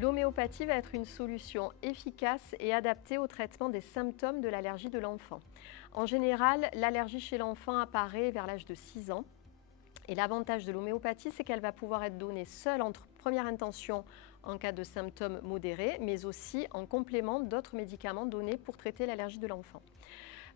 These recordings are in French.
L'homéopathie va être une solution efficace et adaptée au traitement des symptômes de l'allergie de l'enfant. En général, l'allergie chez l'enfant apparaît vers l'âge de 6 ans. Et l'avantage de l'homéopathie, c'est qu'elle va pouvoir être donnée seule entre première intention en cas de symptômes modérés, mais aussi en complément d'autres médicaments donnés pour traiter l'allergie de l'enfant.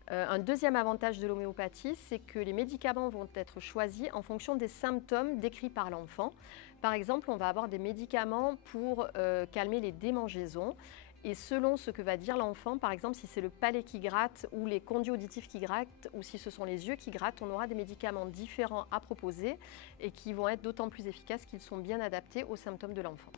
Un deuxième avantage de l'homéopathie, c'est que les médicaments vont être choisis en fonction des symptômes décrits par l'enfant. Par exemple, on va avoir des médicaments pour calmer les démangeaisons. Et selon ce que va dire l'enfant, par exemple, si c'est le palais qui gratte ou les conduits auditifs qui grattent ou si ce sont les yeux qui grattent, on aura des médicaments différents à proposer et qui vont être d'autant plus efficaces qu'ils sont bien adaptés aux symptômes de l'enfant.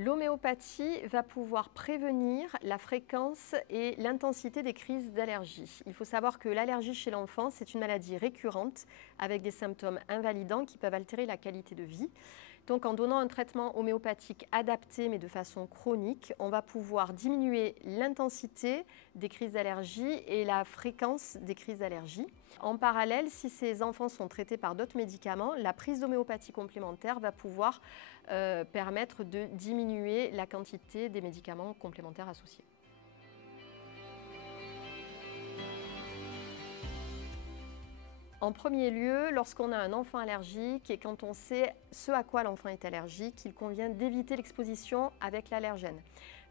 L'homéopathie va pouvoir prévenir la fréquence et l'intensité des crises d'allergie. Il faut savoir que l'allergie chez l'enfant, c'est une maladie récurrente avec des symptômes invalidants qui peuvent altérer la qualité de vie. Donc en donnant un traitement homéopathique adapté mais de façon chronique, on va pouvoir diminuer l'intensité des crises d'allergie et la fréquence des crises d'allergie. En parallèle, si ces enfants sont traités par d'autres médicaments, la prise d'homéopathie complémentaire va pouvoir permettre de diminuer la quantité des médicaments complémentaires associés. En premier lieu, lorsqu'on a un enfant allergique et quand on sait ce à quoi l'enfant est allergique, il convient d'éviter l'exposition avec l'allergène.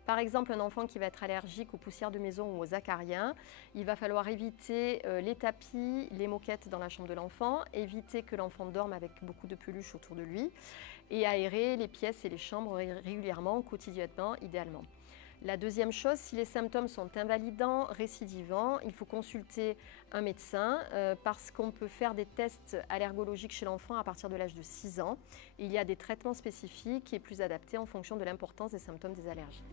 Par exemple, un enfant qui va être allergique aux poussières de maison ou aux acariens, il va falloir éviter les tapis, les moquettes dans la chambre de l'enfant, éviter que l'enfant dorme avec beaucoup de peluches autour de lui et aérer les pièces et les chambres régulièrement, quotidiennement, idéalement. La deuxième chose, si les symptômes sont invalidants, récidivants, il faut consulter un médecin parce qu'on peut faire des tests allergologiques chez l'enfant à partir de l'âge de 6 ans. Il y a des traitements spécifiques et plus adaptés en fonction de l'importance des symptômes des allergies.